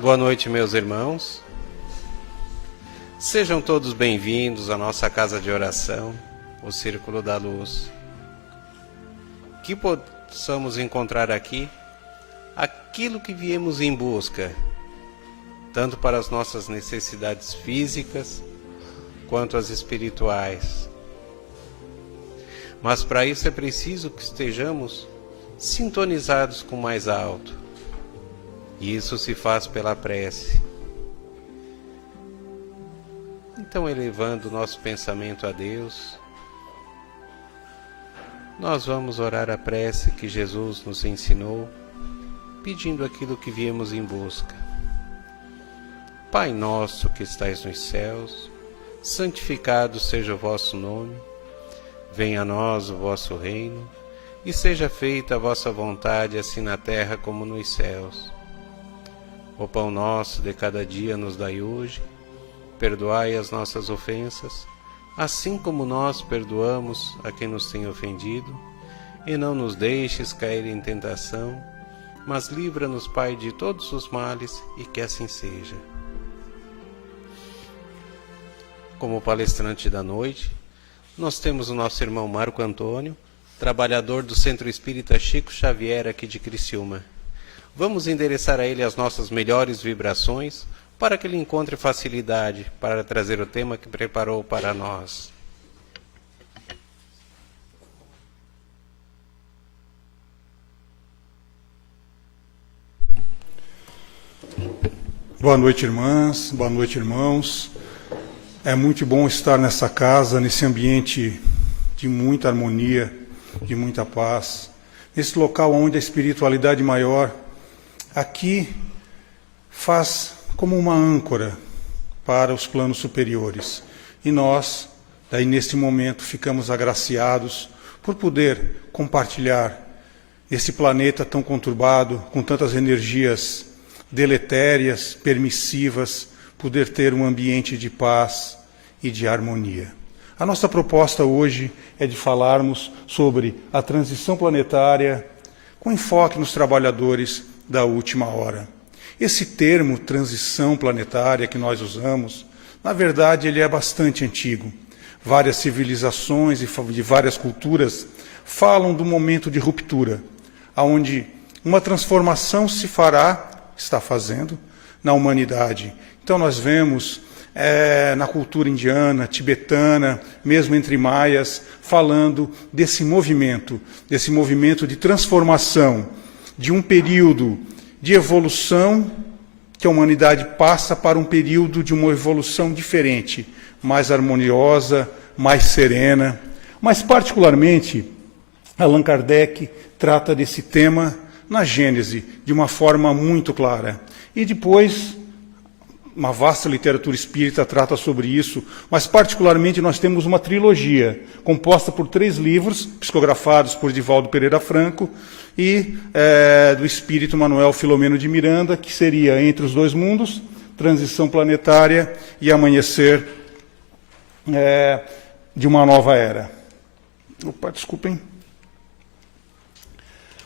Boa noite, meus irmãos. Sejam todos bem-vindos à nossa casa de oração, o Círculo da Luz. Que possamos encontrar aqui aquilo que viemos em busca, tanto para as nossas necessidades físicas quanto as espirituais. Mas para isso é preciso que estejamos sintonizados com o mais alto. E isso se faz pela prece. Então, elevando o nosso pensamento a Deus, nós vamos orar a prece que Jesus nos ensinou, pedindo aquilo que viemos em busca. Pai nosso que estais nos céus, santificado seja o vosso nome, venha a nós o vosso reino, e seja feita a vossa vontade, assim na terra como nos céus. O pão nosso de cada dia nos dai hoje, perdoai as nossas ofensas, assim como nós perdoamos a quem nos tem ofendido, e não nos deixes cair em tentação, mas livra-nos, Pai, de todos os males, e que assim seja. Como palestrante da noite, nós temos o nosso irmão Marco Antônio, trabalhador do Centro Espírita Chico Xavier aqui de Criciúma. Vamos endereçar a ele as nossas melhores vibrações para que ele encontre facilidade para trazer o tema que preparou para nós. Boa noite, irmãs, boa noite, irmãos. É muito bom estar nessa casa, nesse ambiente de muita harmonia, de muita paz, nesse local onde a espiritualidade maior aqui faz como uma âncora para os planos superiores. E nós, daí neste momento, ficamos agraciados por poder compartilhar esse planeta tão conturbado, com tantas energias deletérias, permissivas, poder ter um ambiente de paz e de harmonia. A nossa proposta hoje é de falarmos sobre a transição planetária com enfoque nos trabalhadores da última hora. Esse termo, transição planetária, que nós usamos, na verdade ele é bastante antigo. Várias civilizações e de várias culturas falam do momento de ruptura, onde uma transformação se fará, está fazendo, na humanidade. Então nós vemos na cultura indiana, tibetana, mesmo entre maias, falando desse movimento de transformação, de um período de evolução que a humanidade passa para um período de uma evolução diferente, mais harmoniosa, mais serena. Mas, particularmente, Allan Kardec trata desse tema na Gênese, de uma forma muito clara. E depois, uma vasta literatura espírita trata sobre isso, mas particularmente nós temos uma trilogia, composta por 3 livros, psicografados por Divaldo Pereira Franco, e do espírito Manuel Filomeno de Miranda, que seria Entre os Dois Mundos, Transição Planetária e Amanhecer de uma Nova Era. Opa, desculpem.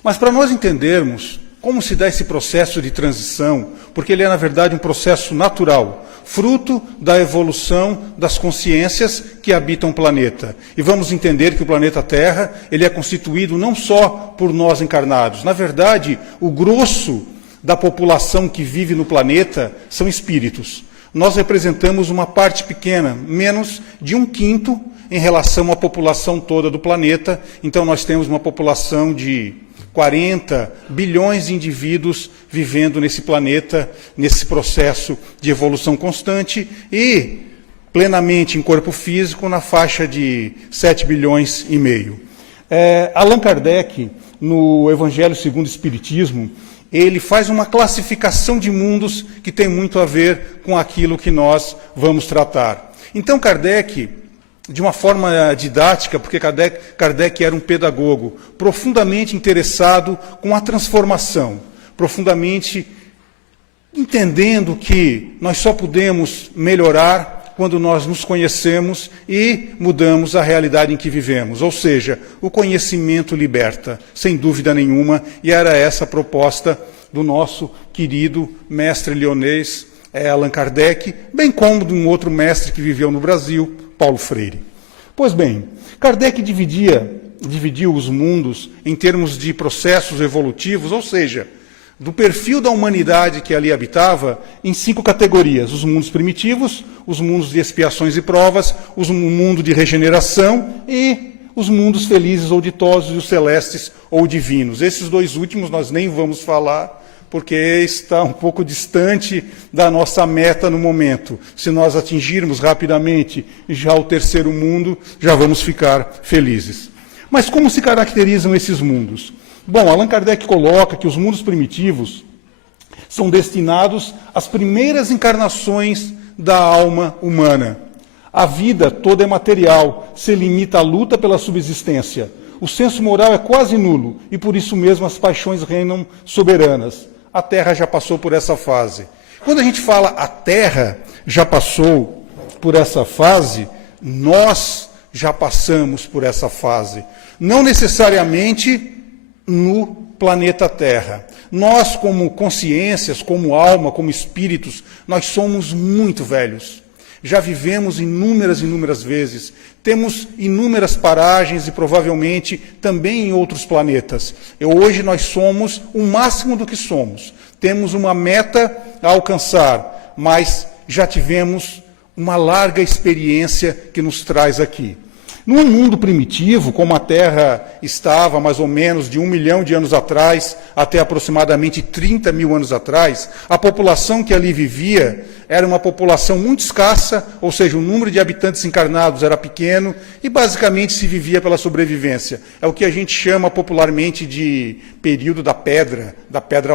Mas para nós entendermos como se dá esse processo de transição, porque ele é, na verdade, um processo natural, fruto da evolução das consciências que habitam o planeta. E vamos entender que o planeta Terra ele é constituído não só por nós encarnados. Na verdade, o grosso da população que vive no planeta são espíritos. Nós representamos uma parte pequena, menos de 1/5 em relação à população toda do planeta. Então nós temos uma população de 40 bilhões de indivíduos vivendo nesse planeta, nesse processo de evolução constante e plenamente em corpo físico na faixa de 7,5 bilhões. Allan Kardec, no Evangelho segundo o Espiritismo, ele faz uma classificação de mundos que tem muito a ver com aquilo que nós vamos tratar. Então Kardec, de uma forma didática, porque Kardec era um pedagogo profundamente interessado com a transformação, profundamente entendendo que nós só podemos melhorar quando nós nos conhecemos e mudamos a realidade em que vivemos. Ou seja, o conhecimento liberta, sem dúvida nenhuma, e era essa a proposta do nosso querido mestre leonês Allan Kardec, bem como de um outro mestre que viveu no Brasil, Paulo Freire. Pois bem, Kardec dividiu os mundos em termos de processos evolutivos, ou seja, do perfil da humanidade que ali habitava, em 5 categorias: os mundos primitivos, os mundos de expiações e provas, o mundo de regeneração e os mundos felizes ou ditosos, e os celestes ou divinos. Esses 2 últimos nós nem vamos falar, porque está um pouco distante da nossa meta no momento. Se nós atingirmos rapidamente já o 3º mundo, já vamos ficar felizes. Mas como se caracterizam esses mundos? Bom, Allan Kardec coloca que os mundos primitivos são destinados às primeiras encarnações da alma humana. A vida toda é material, se limita à luta pela subsistência. O senso moral é quase nulo e por isso mesmo as paixões reinam soberanas. A Terra já passou por essa fase. Quando a gente fala a Terra já passou por essa fase, nós já passamos por essa fase. Não necessariamente no planeta Terra. Nós, como consciências, como alma, como espíritos, nós somos muito velhos. Já vivemos inúmeras vezes. Temos inúmeras paragens e provavelmente também em outros planetas. Hoje nós somos o máximo do que somos. Temos uma meta a alcançar, mas já tivemos uma larga experiência que nos traz aqui. Num mundo primitivo, como a Terra estava mais ou menos de 1 milhão de anos atrás, até aproximadamente 30 mil anos atrás, a população que ali vivia era uma população muito escassa, ou seja, o número de habitantes encarnados era pequeno e basicamente se vivia pela sobrevivência. É o que a gente chama popularmente de período da pedra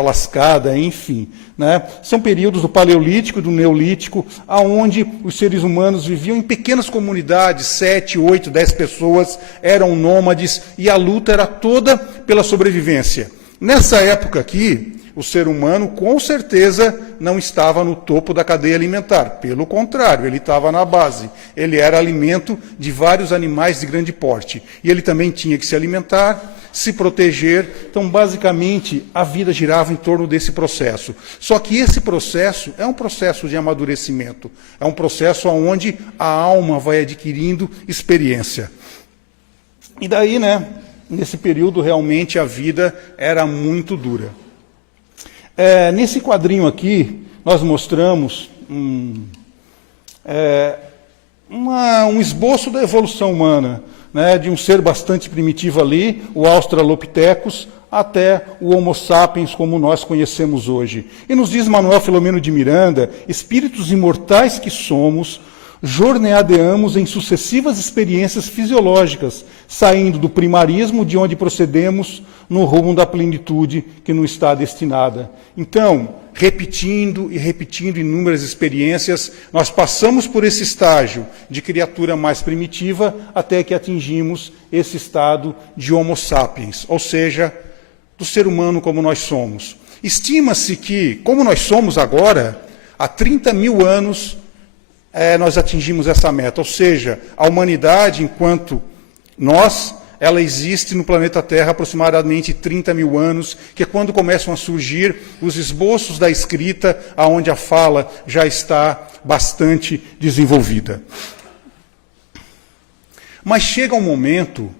lascada, enfim. Né? São períodos do Paleolítico e do Neolítico, onde os seres humanos viviam em pequenas comunidades, 7, 8, 10 pessoas, eram nômades, e a luta era toda pela sobrevivência. Nessa época aqui, o ser humano com certeza não estava no topo da cadeia alimentar. Pelo contrário, ele estava na base. Ele era alimento de vários animais de grande porte. E ele também tinha que se alimentar, se proteger. Então, basicamente, a vida girava em torno desse processo. Só que esse processo é um processo de amadurecimento. É um processo onde a alma vai adquirindo experiência. E daí, nesse período, realmente, a vida era muito dura. Nesse quadrinho aqui, nós mostramos um esboço da evolução humana, de um ser bastante primitivo ali, o Australopithecus, até o Homo sapiens como nós conhecemos hoje. E nos diz Manuel Filomeno de Miranda, espíritos imortais que somos, jorneadeamos em sucessivas experiências fisiológicas, saindo do primarismo de onde procedemos no rumo da plenitude que nos está destinada. Então, repetindo e repetindo inúmeras experiências, nós passamos por esse estágio de criatura mais primitiva até que atingimos esse estado de Homo sapiens, ou seja, do ser humano como nós somos. Estima-se que, como nós somos agora, há 30 mil anos nós atingimos essa meta, ou seja, a humanidade, enquanto nós, ela existe no planeta Terra há aproximadamente 30 mil anos, que é quando começam a surgir os esboços da escrita, onde a fala já está bastante desenvolvida. Mas chega um momento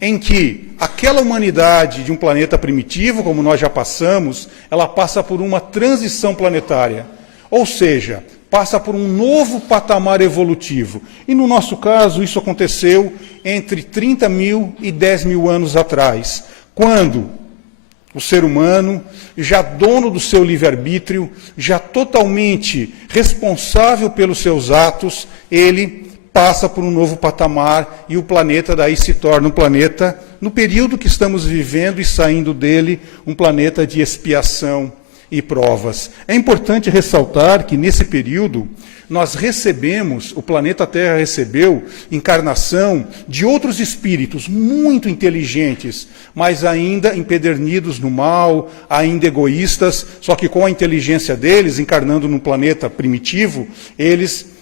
em que aquela humanidade de um planeta primitivo, como nós já passamos, ela passa por uma transição planetária, ou seja, passa por um novo patamar evolutivo. E no nosso caso, isso aconteceu entre 30 mil e 10 mil anos atrás, quando o ser humano, já dono do seu livre-arbítrio, já totalmente responsável pelos seus atos, ele passa por um novo patamar e o planeta daí se torna um planeta, no período que estamos vivendo e saindo dele, um planeta de expiação e provas. É importante ressaltar que, nesse período, nós recebemos, o planeta Terra recebeu encarnação de outros espíritos muito inteligentes, mas ainda empedernidos no mal, ainda egoístas, só que com a inteligência deles, encarnando num planeta primitivo, eles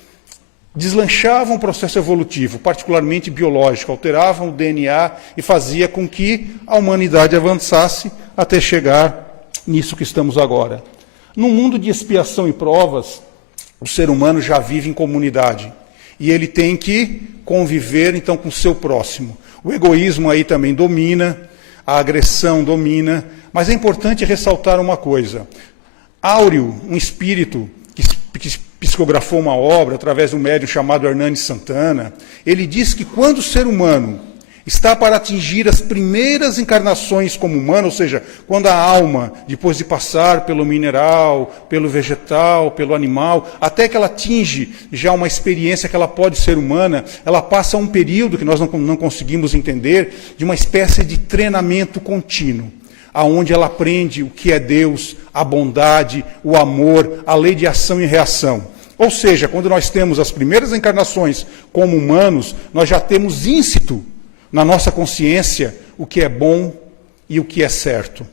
deslanchavam o processo evolutivo, particularmente biológico, alteravam o DNA e fazia com que a humanidade avançasse até chegar nisso que estamos agora. Num mundo de expiação e provas, o ser humano já vive em comunidade. E ele tem que conviver, então, com o seu próximo. O egoísmo aí também domina, a agressão domina, mas é importante ressaltar uma coisa. Áureo, um espírito que psicografou uma obra através de um médium chamado Hernani Santana, ele diz que quando o ser humano está para atingir as primeiras encarnações como humano, ou seja, quando a alma, depois de passar pelo mineral, pelo vegetal, pelo animal, até que ela atinge já uma experiência que ela pode ser humana, ela passa um período que nós não conseguimos entender, de uma espécie de treinamento contínuo, aonde ela aprende o que é Deus, a bondade, o amor, a lei de ação e reação. Ou seja, quando nós temos as primeiras encarnações como humanos, nós já temos íncito na nossa consciência o que é bom e o que é certo,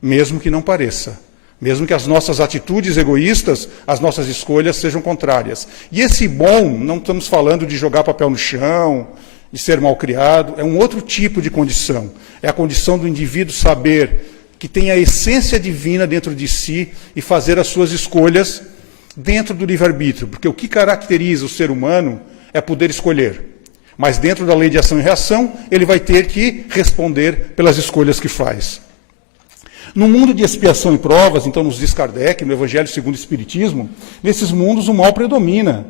mesmo que não pareça, mesmo que as nossas atitudes egoístas, as nossas escolhas sejam contrárias. E esse bom, não estamos falando de jogar papel no chão, de ser mal criado, é um outro tipo de condição. É a condição do indivíduo saber que tem a essência divina dentro de si e fazer as suas escolhas dentro do livre-arbítrio, porque o que caracteriza o ser humano é poder escolher. Mas dentro da lei de ação e reação, ele vai ter que responder pelas escolhas que faz. No mundo de expiação e provas, então nos diz Kardec, no Evangelho segundo o Espiritismo, nesses mundos o mal predomina.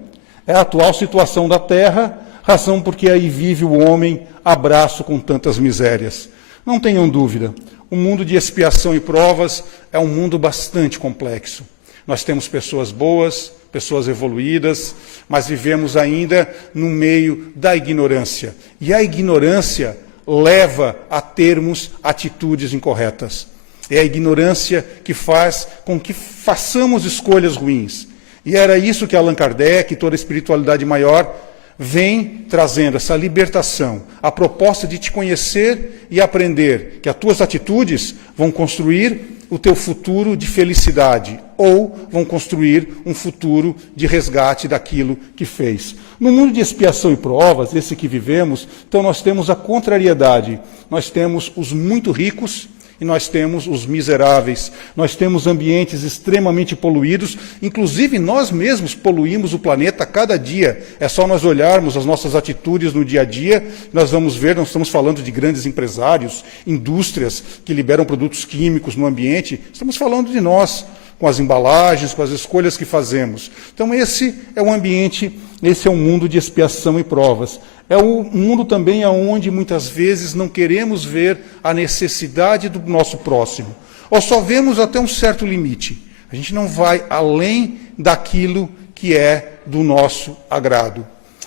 É a atual situação da Terra, razão porque aí vive o homem abraço com tantas misérias. Não tenham dúvida, o mundo de expiação e provas é um mundo bastante complexo. Nós temos pessoas boas, pessoas evoluídas, mas vivemos ainda no meio da ignorância. E a ignorância leva a termos atitudes incorretas. É a ignorância que faz com que façamos escolhas ruins. E era isso que Allan Kardec e toda a espiritualidade maior vem trazendo, essa libertação, a proposta de te conhecer e aprender que as tuas atitudes vão construir o teu futuro de felicidade, ou vão construir um futuro de resgate daquilo que fez. No mundo de expiação e provas, esse que vivemos, então nós temos a contrariedade. Nós temos os muito ricos e nós temos os miseráveis. Nós temos ambientes extremamente poluídos, inclusive nós mesmos poluímos o planeta a cada dia. É só nós olharmos as nossas atitudes no dia a dia, nós vamos ver, nós estamos falando de grandes empresários, indústrias que liberam produtos químicos no ambiente, estamos falando de nós, com as embalagens, com as escolhas que fazemos. Então esse é o ambiente, esse é o mundo de expiação e provas. É o mundo também onde muitas vezes não queremos ver a necessidade do nosso próximo. Ou só vemos até um certo limite. A gente não vai além daquilo que é do nosso agrado.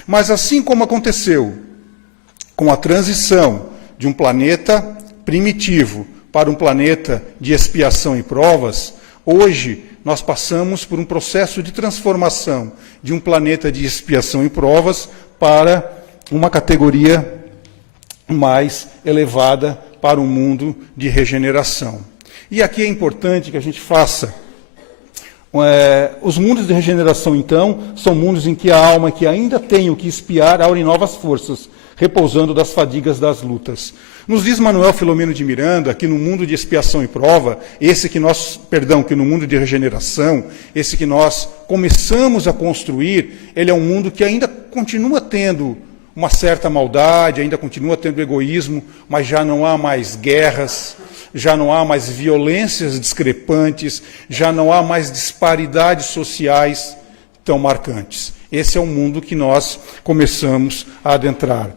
Mas assim como aconteceu com a transição de um planeta primitivo para um planeta de expiação e provas, hoje nós passamos por um processo de transformação de um planeta de expiação e provas para uma categoria mais elevada para o mundo de regeneração. E aqui é importante que a gente faça. Os mundos de regeneração, então, são mundos em que a alma que ainda tem o que expiar aure novas forças, repousando das fadigas das lutas. Nos diz Manuel Filomeno de Miranda que no mundo de expiação e prova, que no mundo de regeneração, esse que nós começamos a construir, ele é um mundo que ainda continua tendo uma certa maldade, ainda continua tendo egoísmo, mas já não há mais guerras, já não há mais violências discrepantes, já não há mais disparidades sociais tão marcantes. Esse é o mundo que nós começamos a adentrar.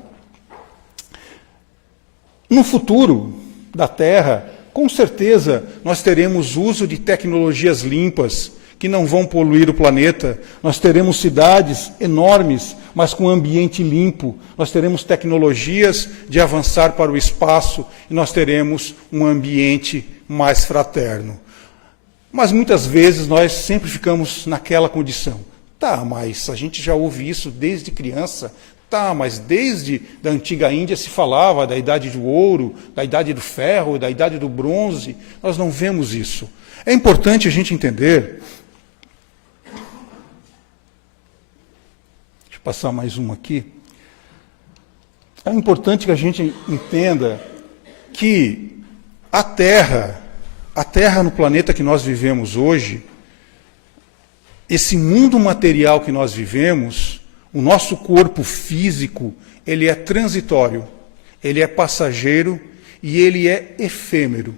No futuro da Terra, com certeza, nós teremos uso de tecnologias limpas, que não vão poluir o planeta. Nós teremos cidades enormes, mas com ambiente limpo. Nós teremos tecnologias de avançar para o espaço e nós teremos um ambiente mais fraterno. Mas muitas vezes nós sempre ficamos naquela condição. Tá, mas a gente já ouve isso desde criança. Tá, mas desde a antiga Índia se falava da idade do ouro, da idade do ferro, da idade do bronze. Nós não vemos isso. É importante a gente entender. Deixa eu passar mais uma aqui. É importante que a gente entenda que a Terra, a Terra no planeta que nós vivemos hoje, esse mundo material que nós vivemos, o nosso corpo físico, ele é transitório, ele é passageiro e ele é efêmero.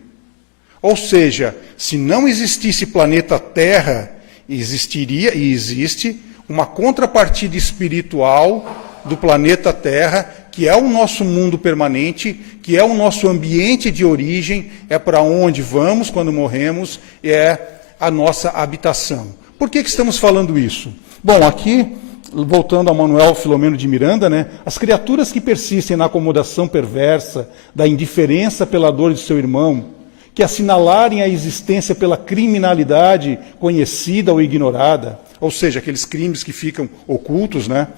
Ou seja, se não existisse planeta Terra, existiria e existe uma contrapartida espiritual do planeta Terra, que é o nosso mundo permanente, que é o nosso ambiente de origem, é para onde vamos quando morremos, é a nossa habitação. Por que estamos falando isso? Bom, aqui, voltando a Manuel Filomeno de Miranda, né, as criaturas que persistem na acomodação perversa, da indiferença pela dor de seu irmão, que assinalarem a existência pela criminalidade conhecida ou ignorada, ou seja, aqueles crimes que ficam ocultos, né,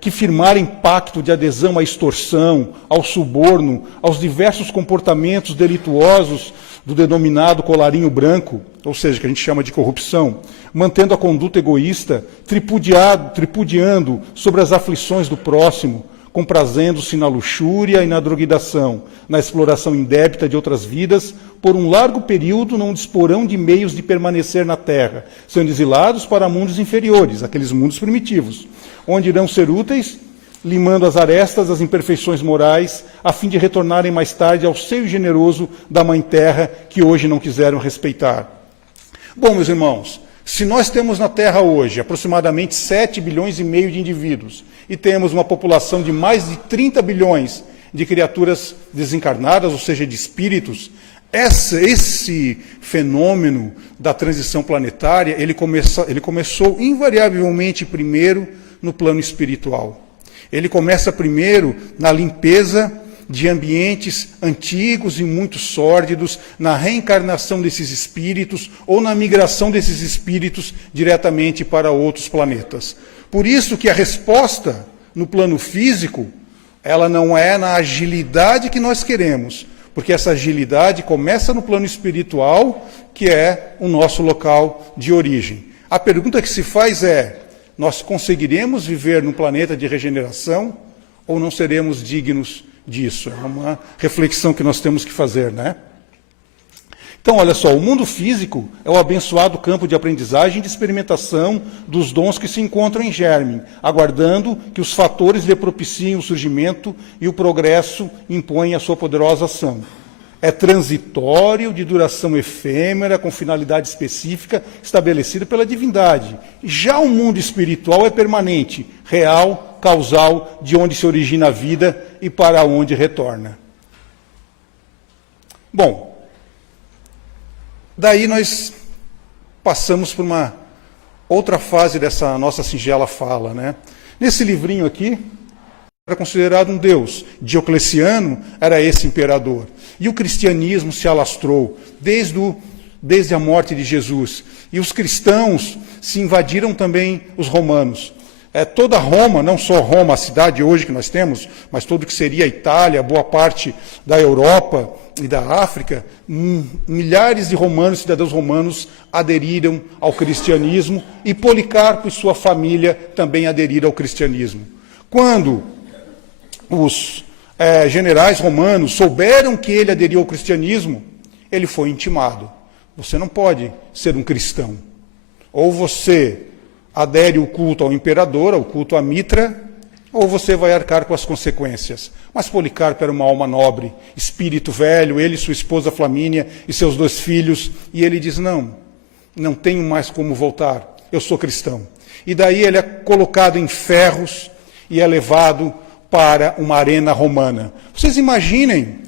que firmarem pacto de adesão à extorsão, ao suborno, aos diversos comportamentos delituosos do denominado colarinho branco, ou seja, que a gente chama de corrupção, mantendo a conduta egoísta, tripudiando sobre as aflições do próximo, comprazendo-se na luxúria e na droguidação, na exploração indébita de outras vidas, por um largo período não disporão de meios de permanecer na terra, sendo exilados para mundos inferiores, aqueles mundos primitivos, onde irão ser úteis, limando as arestas das imperfeições morais, a fim de retornarem mais tarde ao seio generoso da Mãe Terra, que hoje não quiseram respeitar. Bom, meus irmãos, se nós temos na Terra hoje aproximadamente 7 bilhões e meio de indivíduos, e temos uma população de mais de 30 bilhões de criaturas desencarnadas, ou seja, de espíritos, esse fenômeno da transição planetária, ele começou invariavelmente primeiro no plano espiritual. Ele começa primeiro na limpeza de ambientes antigos e muito sórdidos, na reencarnação desses espíritos ou na migração desses espíritos diretamente para outros planetas. Por isso que a resposta no plano físico, ela não é na agilidade que nós queremos, porque essa agilidade começa no plano espiritual, que é o nosso local de origem. A pergunta que se faz é, nós conseguiremos viver num planeta de regeneração ou não seremos dignos disso? É uma reflexão que nós temos que fazer, né? Então, olha só, o mundo físico é o abençoado campo de aprendizagem e de experimentação dos dons que se encontram em germe, aguardando que os fatores lhe propiciem o surgimento e o progresso impõem a sua poderosa ação. É transitório, de duração efêmera, com finalidade específica estabelecida pela divindade. Já o mundo espiritual é permanente, real, causal, de onde se origina a vida e para onde retorna. Bom, daí nós passamos por uma outra fase dessa nossa singela fala, né? Nesse livrinho aqui, era considerado um deus. Diocleciano era esse imperador. E o cristianismo se alastrou desde a morte de Jesus. E os cristãos se invadiram também os romanos. Toda Roma, não só Roma, a cidade hoje que nós temos, mas tudo que seria a Itália, boa parte da Europa e da África, milhares de romanos, cidadãos romanos, aderiram ao cristianismo e Policarpo e sua família também aderiram ao cristianismo. Quando os generais romanos souberam que ele aderiu ao cristianismo, ele foi intimado. Você não pode ser um cristão. Ou você adere o culto ao imperador, ao culto a Mitra, ou você vai arcar com as consequências. Mas Policarpo era uma alma nobre, espírito velho, ele, sua esposa Flamínia e seus 2 filhos, e ele diz, não tenho mais como voltar, eu sou cristão. E daí ele é colocado em ferros e é levado para uma arena romana. Vocês imaginem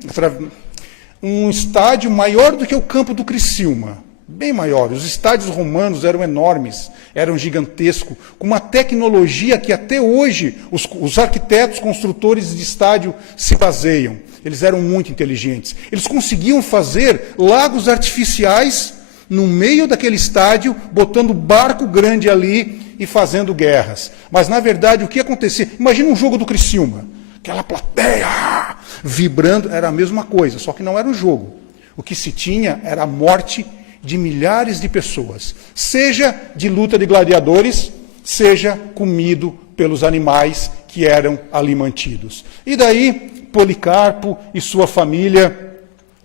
um estádio maior do que o campo do Criciúma, bem maior. Os estádios romanos eram enormes, eram gigantescos, com uma tecnologia que até hoje os arquitetos, construtores de estádio se baseiam. Eles eram muito inteligentes. Eles conseguiam fazer lagos artificiais no meio daquele estádio, botando barco grande ali e fazendo guerras. Mas, na verdade, o que acontecia? Imagina um jogo do Criciúma, aquela plateia vibrando, era a mesma coisa, só que não era um jogo. O que se tinha era a morte de milhares de pessoas, seja de luta de gladiadores, seja comido pelos animais que eram ali mantidos. E daí, Policarpo e sua família,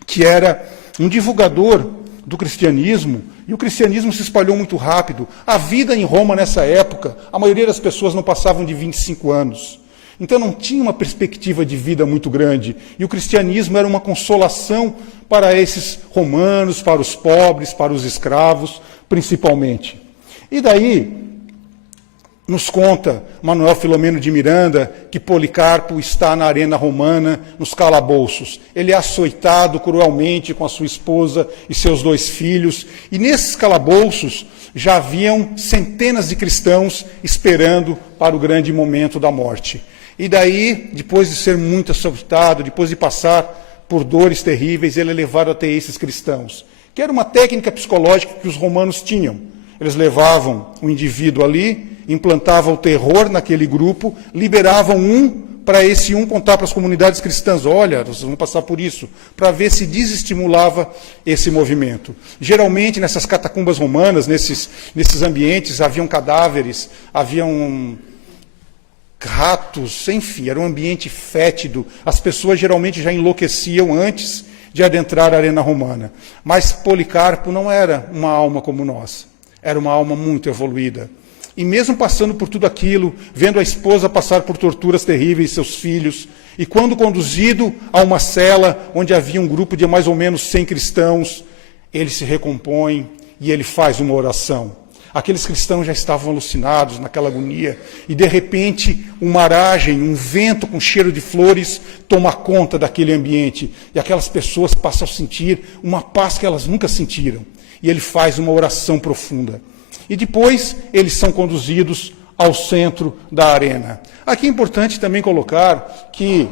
que era um divulgador do cristianismo, e o cristianismo se espalhou muito rápido. A vida em Roma nessa época, a maioria das pessoas não passavam de 25 anos. Então não tinha uma perspectiva de vida muito grande. E o cristianismo era uma consolação para esses romanos, para os pobres, para os escravos, principalmente. E daí nos conta Manuel Filomeno de Miranda que Policarpo está na arena romana, nos calabouços. Ele é açoitado cruelmente com a sua esposa e seus 2 filhos. E nesses calabouços já haviam centenas de cristãos esperando para o grande momento da morte. E daí, depois de ser muito açoitado, depois de passar por dores terríveis, ele é levado até esses cristãos, que era uma técnica psicológica que os romanos tinham. Eles levavam o indivíduo ali, implantavam o terror naquele grupo, liberavam para esse contar para as comunidades cristãs, olha, vocês vão passar por isso, para ver se desestimulava esse movimento. Geralmente, nessas catacumbas romanas, nesses ambientes, haviam cadáveres, haviam ratos, enfim, era um ambiente fétido. As pessoas geralmente já enlouqueciam antes de adentrar a arena romana. Mas Policarpo não era uma alma como nós, era uma alma muito evoluída. E mesmo passando por tudo aquilo, vendo a esposa passar por torturas terríveis, seus filhos, e quando conduzido a uma cela onde havia um grupo de mais ou menos 100 cristãos, ele se recompõe e ele faz uma oração. Aqueles cristãos já estavam alucinados naquela agonia, e de repente uma aragem, um vento com cheiro de flores toma conta daquele ambiente, e aquelas pessoas passam a sentir uma paz que elas nunca sentiram. E ele faz uma oração profunda. E depois eles são conduzidos ao centro da arena. Aqui é importante também colocar que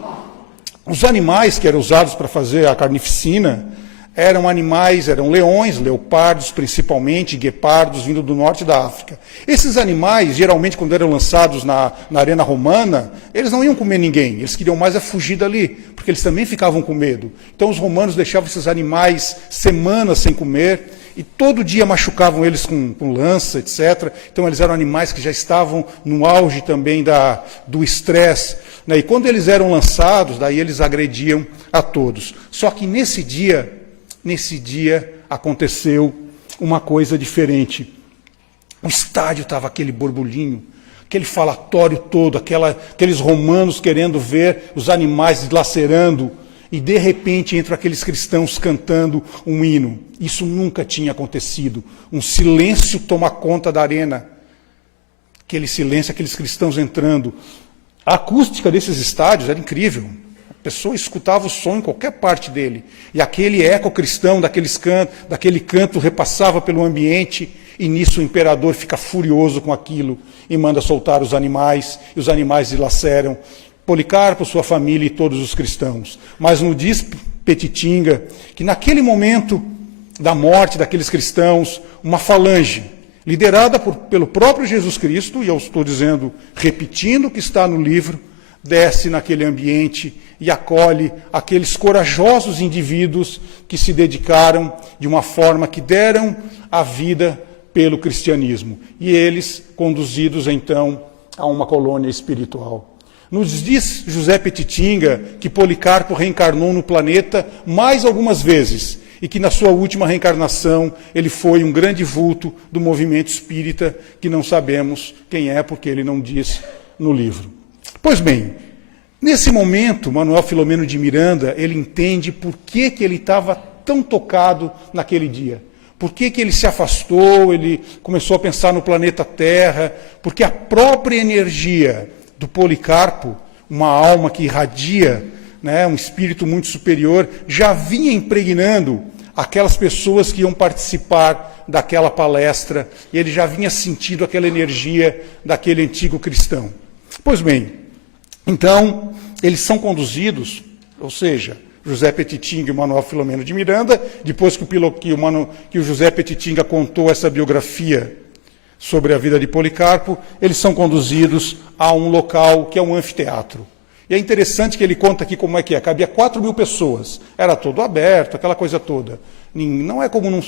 os animais que eram usados para fazer a carnificina eram animais, eram leões, leopardos principalmente, guepardos, vindo do norte da África. Esses animais, geralmente, quando eram lançados na arena romana, eles não iam comer ninguém, eles queriam mais a fugir dali, porque eles também ficavam com medo. Então os romanos deixavam esses animais semanas sem comer, e todo dia machucavam eles com lança, etc. Então eles eram animais que já estavam no auge também do estresse. Né? E quando eles eram lançados, daí eles agrediam a todos. Só que nesse dia aconteceu uma coisa diferente. O estádio estava aquele borbulhinho, aquele falatório todo, aqueles romanos querendo ver os animais dilacerando, e de repente entram aqueles cristãos cantando um hino. Isso nunca tinha acontecido. Um silêncio toma conta da arena. Aquele silêncio, aqueles cristãos entrando. A acústica desses estádios era incrível. A pessoa escutava o som em qualquer parte dele. E aquele eco cristão daquele canto repassava pelo ambiente, e nisso o imperador fica furioso com aquilo e manda soltar os animais, e os animais dilaceram Policarpo, sua família e todos os cristãos. Mas nos diz Petitinga que naquele momento da morte daqueles cristãos, uma falange, liderada pelo próprio Jesus Cristo, e eu estou dizendo, repetindo o que está no livro, desce naquele ambiente e acolhe aqueles corajosos indivíduos que se dedicaram de uma forma que deram a vida pelo cristianismo. E eles conduzidos, então, a uma colônia espiritual. Nos diz José Petitinga que Policarpo reencarnou no planeta mais algumas vezes, e que na sua última reencarnação ele foi um grande vulto do movimento espírita, que não sabemos quem é, porque ele não diz no livro. Pois bem, nesse momento, Manuel Filomeno de Miranda, ele entende por que ele estava tão tocado naquele dia. Por que ele se afastou, ele começou a pensar no planeta Terra, porque a própria energia do Policarpo, uma alma que irradia, né, um espírito muito superior, já vinha impregnando aquelas pessoas que iam participar daquela palestra, e ele já vinha sentindo aquela energia daquele antigo cristão. Pois bem, então, eles são conduzidos, ou seja, José Petitinga e o Manuel Filomeno de Miranda, depois que o José Petitinga contou essa biografia sobre a vida de Policarpo, eles são conduzidos a um local que é um anfiteatro. E é interessante que ele conta aqui como é que é. Cabia 4.000 pessoas, era todo aberto, aquela coisa toda. Não é como,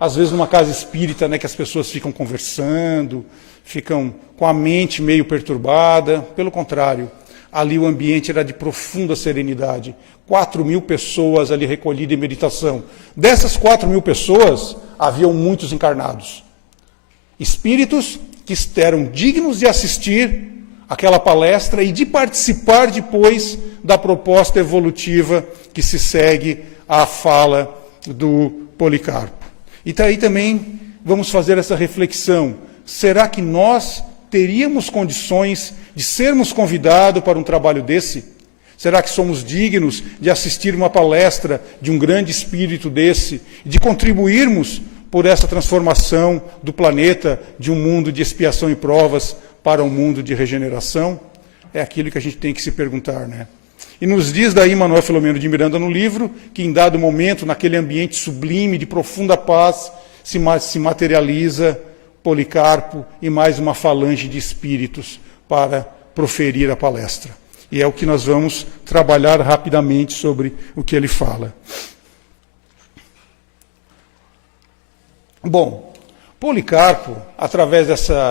às vezes, numa casa espírita, né, que as pessoas ficam conversando, ficam com a mente meio perturbada. Pelo contrário, Ali o ambiente era de profunda serenidade. 4.000 pessoas ali recolhidas em meditação. Dessas 4.000 pessoas, haviam muitos encarnados. Espíritos que eram dignos de assistir aquela palestra e de participar depois da proposta evolutiva que se segue à fala do Policarpo. E daí também vamos fazer essa reflexão. Será que nós teríamos condições de sermos convidados para um trabalho desse? Será que somos dignos de assistir uma palestra de um grande espírito desse e de contribuirmos por essa transformação do planeta de um mundo de expiação e provas para um mundo de regeneração? É aquilo que a gente tem que se perguntar, né? E nos diz daí Manuel Filomeno de Miranda no livro que em dado momento, naquele ambiente sublime de profunda paz, se materializa Policarpo e mais uma falange de espíritos para proferir a palestra. E é o que nós vamos trabalhar rapidamente sobre o que ele fala. Bom, Policarpo, através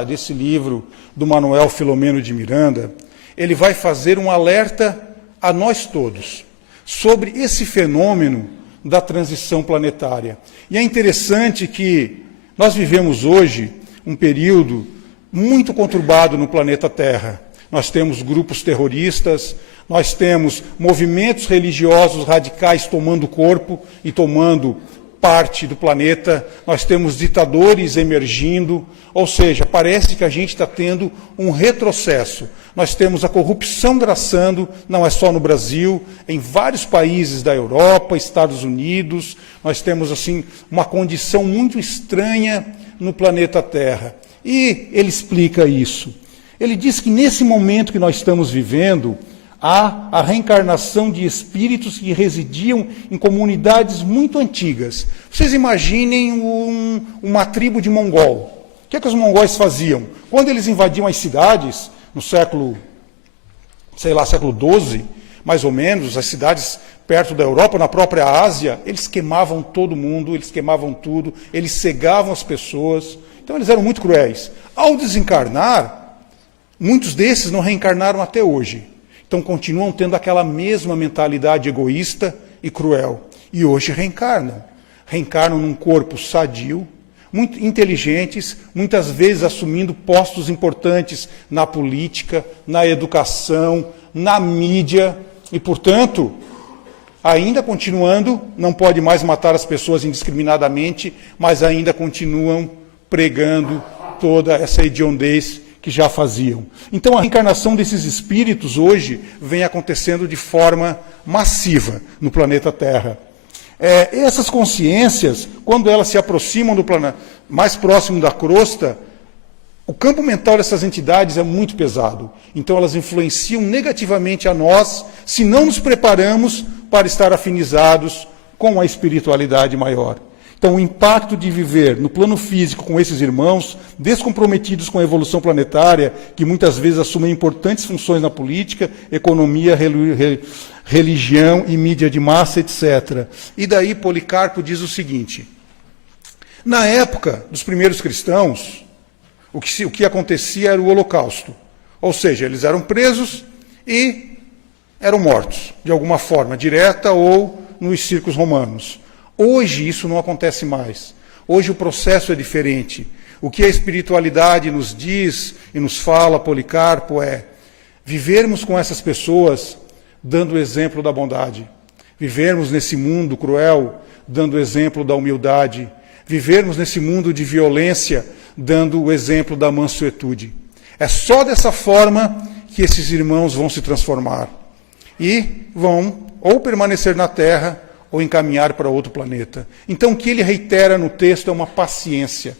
desse livro do Manuel Filomeno de Miranda, ele vai fazer um alerta a nós todos sobre esse fenômeno da transição planetária. E é interessante que nós vivemos hoje um período muito conturbado no planeta Terra. Nós temos grupos terroristas, nós temos movimentos religiosos radicais tomando corpo e tomando parte do planeta, nós temos ditadores emergindo, ou seja, parece que a gente está tendo um retrocesso. Nós temos a corrupção graçando, não é só no Brasil, em vários países da Europa, Estados Unidos, nós temos assim uma condição muito estranha no planeta Terra. E ele explica isso. Ele diz que nesse momento que nós estamos vivendo, há a reencarnação de espíritos que residiam em comunidades muito antigas. Vocês imaginem uma tribo de mongol. O que é que os mongóis faziam? Quando eles invadiam as cidades, no século XII, mais ou menos, as cidades perto da Europa, na própria Ásia, eles queimavam todo mundo, eles queimavam tudo, eles cegavam as pessoas. Então eles eram muito cruéis. Ao desencarnar, muitos desses não reencarnaram até hoje. Então continuam tendo aquela mesma mentalidade egoísta e cruel. E hoje reencarnam. Reencarnam num corpo sadio, muito inteligentes, muitas vezes assumindo postos importantes na política, na educação, na mídia. E, portanto, ainda continuando, não pode mais matar as pessoas indiscriminadamente, mas ainda continuam pregando toda essa hediondez que já faziam. Então a reencarnação desses espíritos hoje vem acontecendo de forma massiva no planeta Terra. Essas consciências, quando elas se aproximam do planeta mais próximo da crosta, o campo mental dessas entidades é muito pesado. Então elas influenciam negativamente a nós se não nos preparamos para estar afinizados com a espiritualidade maior. Então, o impacto de viver no plano físico com esses irmãos, descomprometidos com a evolução planetária, que muitas vezes assumem importantes funções na política, economia, religião e mídia de massa, etc. E daí Policarpo diz o seguinte: na época dos primeiros cristãos, o que acontecia era o Holocausto. Ou seja, eles eram presos e eram mortos, de alguma forma, direta ou nos circos romanos. Hoje isso não acontece mais. Hoje o processo é diferente. O que a espiritualidade nos diz e nos fala, Policarpo, é vivermos com essas pessoas dando o exemplo da bondade. Vivermos nesse mundo cruel dando o exemplo da humildade. Vivermos nesse mundo de violência dando o exemplo da mansuetude. É só dessa forma que esses irmãos vão se transformar. E vão ou permanecer na Terra ou encaminhar para outro planeta. Então, o que ele reitera no texto é uma paciência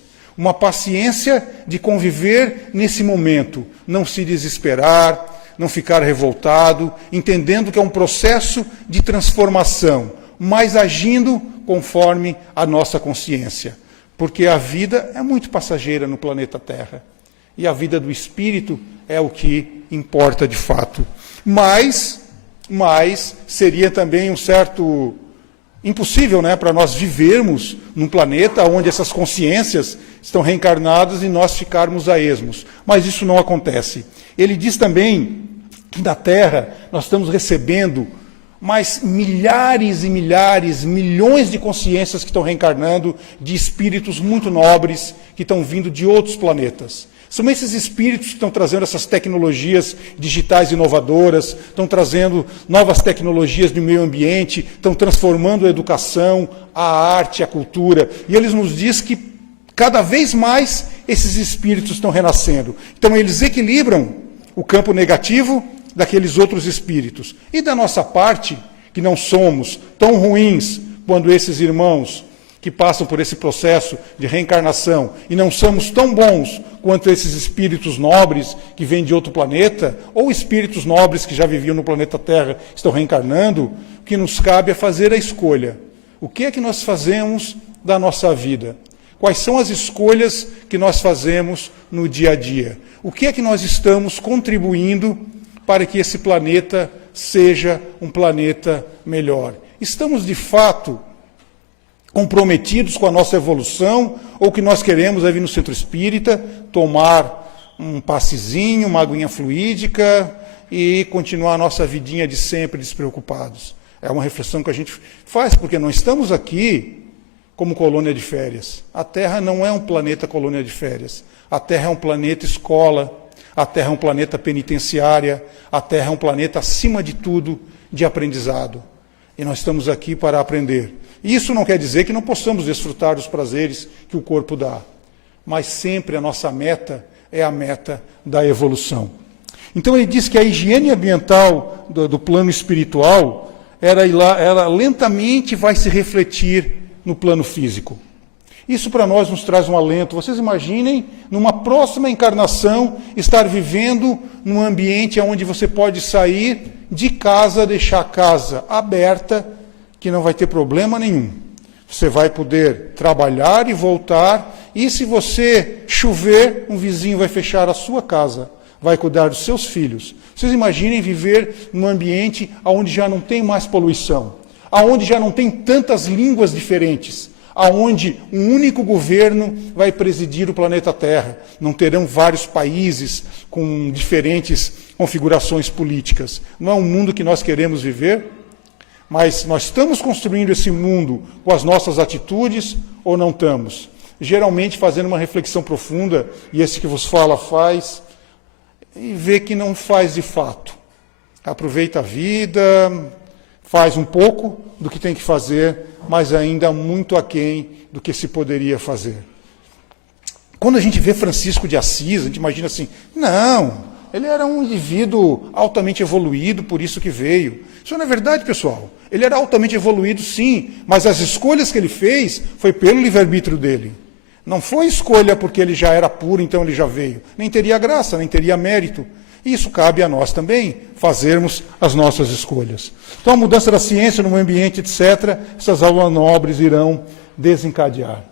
de conviver nesse momento, não se desesperar, não ficar revoltado, entendendo que é um processo de transformação, mas agindo conforme a nossa consciência, porque a vida é muito passageira no planeta Terra, e a vida do espírito é o que importa de fato. Mas seria também um certo impossível, né, para nós vivermos num planeta onde essas consciências estão reencarnadas e nós ficarmos a esmos. Mas isso não acontece. Ele diz também da Terra, nós estamos recebendo mais milhares e milhares, milhões de consciências que estão reencarnando, de espíritos muito nobres que estão vindo de outros planetas. São esses espíritos que estão trazendo essas tecnologias digitais inovadoras, estão trazendo novas tecnologias do meio ambiente, estão transformando a educação, a arte, a cultura. E eles nos dizem que cada vez mais esses espíritos estão renascendo. Então eles equilibram o campo negativo daqueles outros espíritos. E da nossa parte, que não somos tão ruins quanto esses irmãos que passam por esse processo de reencarnação, e não somos tão bons quanto esses espíritos nobres que vêm de outro planeta, ou espíritos nobres que já viviam no planeta Terra, estão reencarnando, o que nos cabe é fazer a escolha. O que é que nós fazemos da nossa vida? Quais são as escolhas que nós fazemos no dia a dia? O que é que nós estamos contribuindo para que esse planeta seja um planeta melhor? Estamos, de fato, comprometidos com a nossa evolução, ou o que nós queremos é vir no centro espírita, tomar um passezinho, uma aguinha fluídica e continuar a nossa vidinha de sempre despreocupados? É uma reflexão que a gente faz, porque não estamos aqui como colônia de férias. A Terra não é um planeta colônia de férias. A Terra é um planeta escola, a Terra é um planeta penitenciária, a Terra é um planeta, acima de tudo, de aprendizado. E nós estamos aqui para aprender. Isso não quer dizer que não possamos desfrutar dos prazeres que o corpo dá, mas sempre a nossa meta é a meta da evolução. Então ele diz que a higiene ambiental do plano espiritual, ela lentamente vai se refletir no plano físico. Isso para nós nos traz um alento. Vocês imaginem, numa próxima encarnação, estar vivendo num ambiente onde você pode sair de casa, deixar a casa aberta, que não vai ter problema nenhum. Você vai poder trabalhar e voltar, e se você chover, um vizinho vai fechar a sua casa, vai cuidar dos seus filhos. Vocês imaginem viver num ambiente onde já não tem mais poluição, onde já não tem tantas línguas diferentes, onde um único governo vai presidir o planeta Terra. Não terão vários países com diferentes configurações políticas. Não é um mundo que nós queremos viver? Mas nós estamos construindo esse mundo com as nossas atitudes ou não estamos? Geralmente fazendo uma reflexão profunda, e esse que vos fala faz, e vê que não faz de fato. Aproveita a vida, faz um pouco do que tem que fazer, mas ainda muito aquém do que se poderia fazer. Quando a gente vê Francisco de Assis, a gente imagina assim, não, ele era um indivíduo altamente evoluído, por isso que veio. Isso não é verdade, pessoal. Ele era altamente evoluído, sim, mas as escolhas que ele fez foi pelo livre-arbítrio dele. Não foi escolha porque ele já era puro, então ele já veio. Nem teria graça, nem teria mérito. E isso cabe a nós também, fazermos as nossas escolhas. Então, a mudança da ciência no meio ambiente, etc., essas aulas nobres irão desencadear.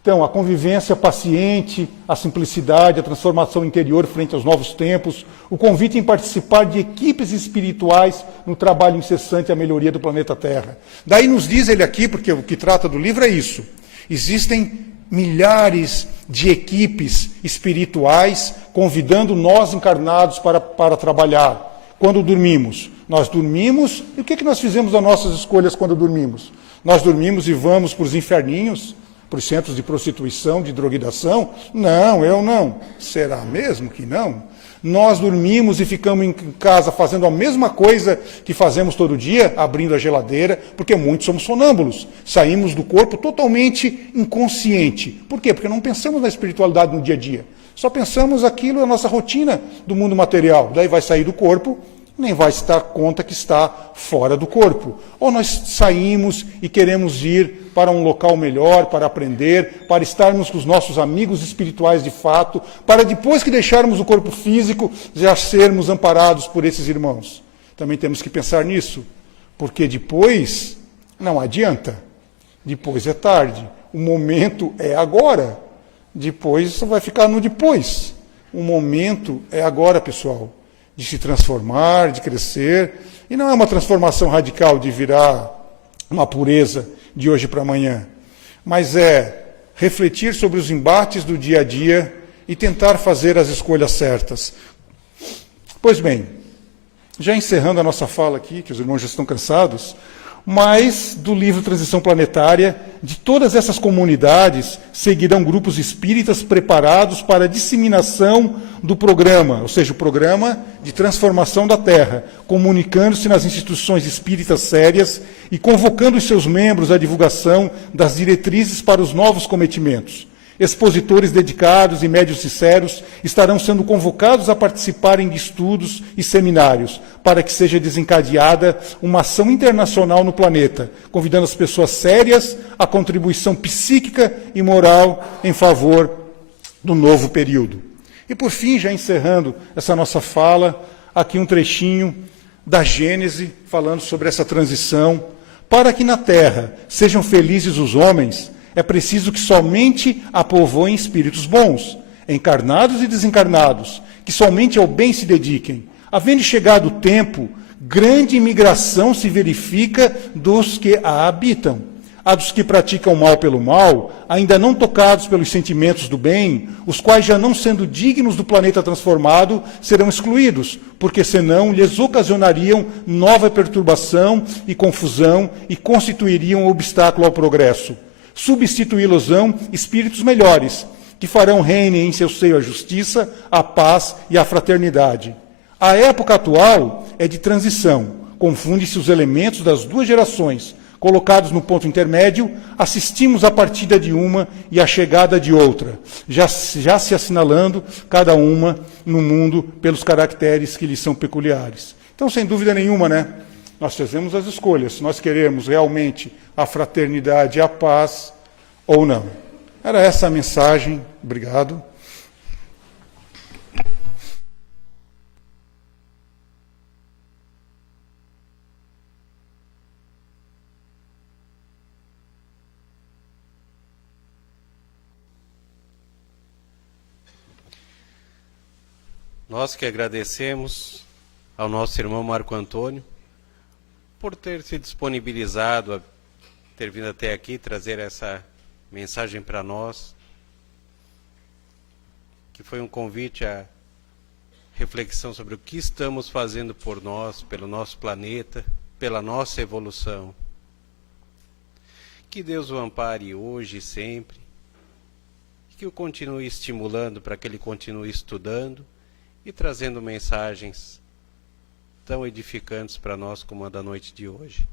Então, a convivência paciente, a simplicidade, a transformação interior frente aos novos tempos, o convite em participar de equipes espirituais no trabalho incessante à melhoria do planeta Terra. Daí nos diz ele aqui, porque o que trata do livro é isso. Existem milhares de equipes espirituais convidando nós encarnados para trabalhar. Quando dormimos, nós dormimos, e o que nós fizemos das nossas escolhas quando dormimos? Nós dormimos e vamos para os inferninhos, para os centros de prostituição, de drogidação? Não, eu não. Será mesmo que não? Nós dormimos e ficamos em casa fazendo a mesma coisa que fazemos todo dia, abrindo a geladeira, porque muitos somos sonâmbulos. Saímos do corpo totalmente inconsciente. Por quê? Porque não pensamos na espiritualidade no dia a dia. Só pensamos aquilo na nossa rotina do mundo material. Daí vai sair do corpo, nem vai se dar conta que está fora do corpo. Ou nós saímos e queremos ir para um local melhor, para aprender, para estarmos com os nossos amigos espirituais de fato, para depois que deixarmos o corpo físico, já sermos amparados por esses irmãos. Também temos que pensar nisso, porque depois não adianta. Depois é tarde. O momento é agora. Depois você vai ficar no depois. O momento é agora, pessoal, de se transformar, de crescer. E não é uma transformação radical de virar uma pureza de hoje para amanhã, mas é refletir sobre os embates do dia a dia e tentar fazer as escolhas certas. Pois bem, já encerrando a nossa fala aqui, que os irmãos já estão cansados, mas do livro Transição Planetária, de todas essas comunidades, seguirão grupos espíritas preparados para a disseminação do programa, ou seja, o programa de transformação da Terra, comunicando-se nas instituições espíritas sérias e convocando os seus membros à divulgação das diretrizes para os novos cometimentos. Expositores dedicados e médiuns sinceros estarão sendo convocados a participarem de estudos e seminários para que seja desencadeada uma ação internacional no planeta, convidando as pessoas sérias à contribuição psíquica e moral em favor do novo período. E, por fim, já encerrando essa nossa fala, aqui um trechinho da Gênese, falando sobre essa transição. Para que na Terra sejam felizes os homens, é preciso que somente a povoem espíritos bons, encarnados e desencarnados, que somente ao bem se dediquem. Havendo chegado o tempo, grande imigração se verifica dos que a habitam. A dos que praticam mal pelo mal, ainda não tocados pelos sentimentos do bem, os quais, já não sendo dignos do planeta transformado, serão excluídos, porque senão lhes ocasionariam nova perturbação e confusão e constituiriam um obstáculo ao progresso. Substituí-los-ão espíritos melhores, que farão reinem em seu seio a justiça, a paz e a fraternidade. A época atual é de transição, confunde-se os elementos das duas gerações. Colocados no ponto intermédio, assistimos à partida de uma e à chegada de outra, já se assinalando cada uma no mundo pelos caracteres que lhes são peculiares. Então, sem dúvida nenhuma, nós fazemos as escolhas, se nós queremos realmente a fraternidade e a paz ou não. Era essa a mensagem. Obrigado. Nós que agradecemos ao nosso irmão Marco Antônio por ter se disponibilizado a ter vindo até aqui trazer essa mensagem para nós, que foi um convite à reflexão sobre o que estamos fazendo por nós, pelo nosso planeta, pela nossa evolução. Que Deus o ampare hoje e sempre, que o continue estimulando para que ele continue estudando e trazendo mensagens tão edificantes para nós como a da noite de hoje.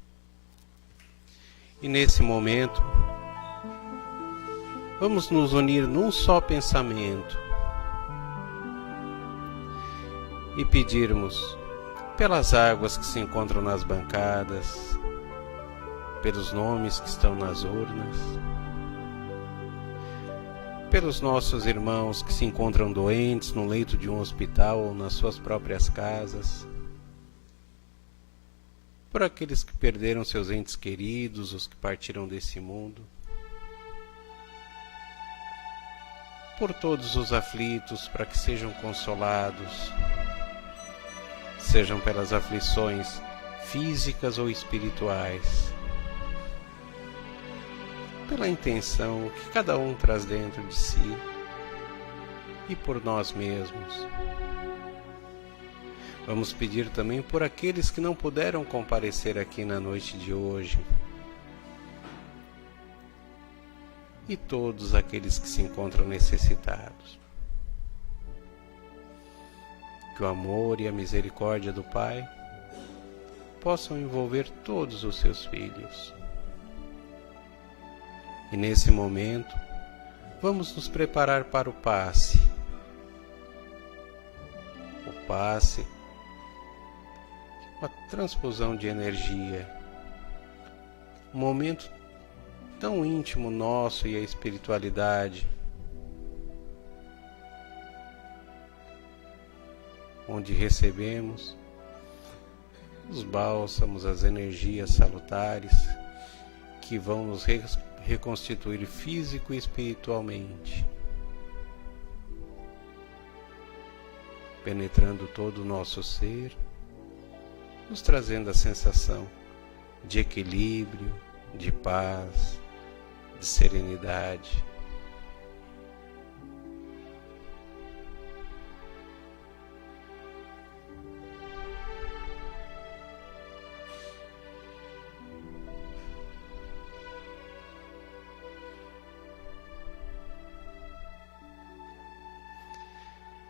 E nesse momento, vamos nos unir num só pensamento e pedirmos pelas águas que se encontram nas bancadas, pelos nomes que estão nas urnas, pelos nossos irmãos que se encontram doentes no leito de um hospital ou nas suas próprias casas, por aqueles que perderam seus entes queridos, os que partiram desse mundo, por todos os aflitos, para que sejam consolados, sejam pelas aflições físicas ou espirituais, pela intenção que cada um traz dentro de si e por nós mesmos. Vamos pedir também por aqueles que não puderam comparecer aqui na noite de hoje e todos aqueles que se encontram necessitados. Que o amor e a misericórdia do Pai possam envolver todos os seus filhos. E nesse momento, vamos nos preparar para o passe. O passe, uma transfusão de energia, um momento tão íntimo nosso e a espiritualidade, onde recebemos os bálsamos, as energias salutares que vão nos reconstituir físico e espiritualmente, penetrando todo o nosso ser, nos trazendo a sensação de equilíbrio, de paz, de serenidade.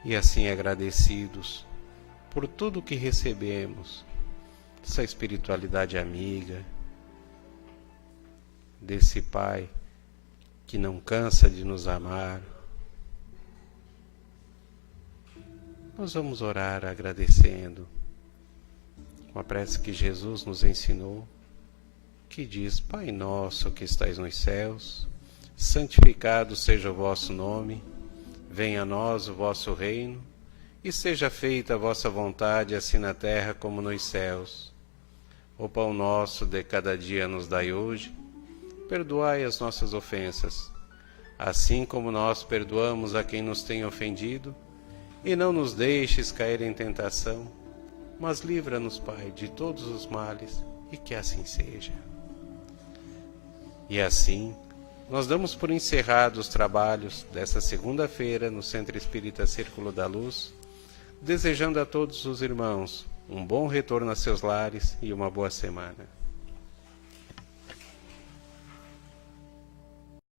E assim agradecidos por tudo que recebemos, essa espiritualidade amiga, desse Pai que não cansa de nos amar, nós vamos orar agradecendo com a prece que Jesus nos ensinou, que diz: Pai nosso que estais nos céus, santificado seja o vosso nome, venha a nós o vosso reino, e seja feita a vossa vontade, assim na terra como nos céus. O pão nosso de cada dia nos dai hoje, perdoai as nossas ofensas, assim como nós perdoamos a quem nos tem ofendido, e não nos deixes cair em tentação, mas livra-nos, Pai, de todos os males, e que assim seja. E assim, nós damos por encerrados os trabalhos dessa segunda-feira no Centro Espírita Círculo da Luz, desejando a todos os irmãos um bom retorno a seus lares e uma boa semana.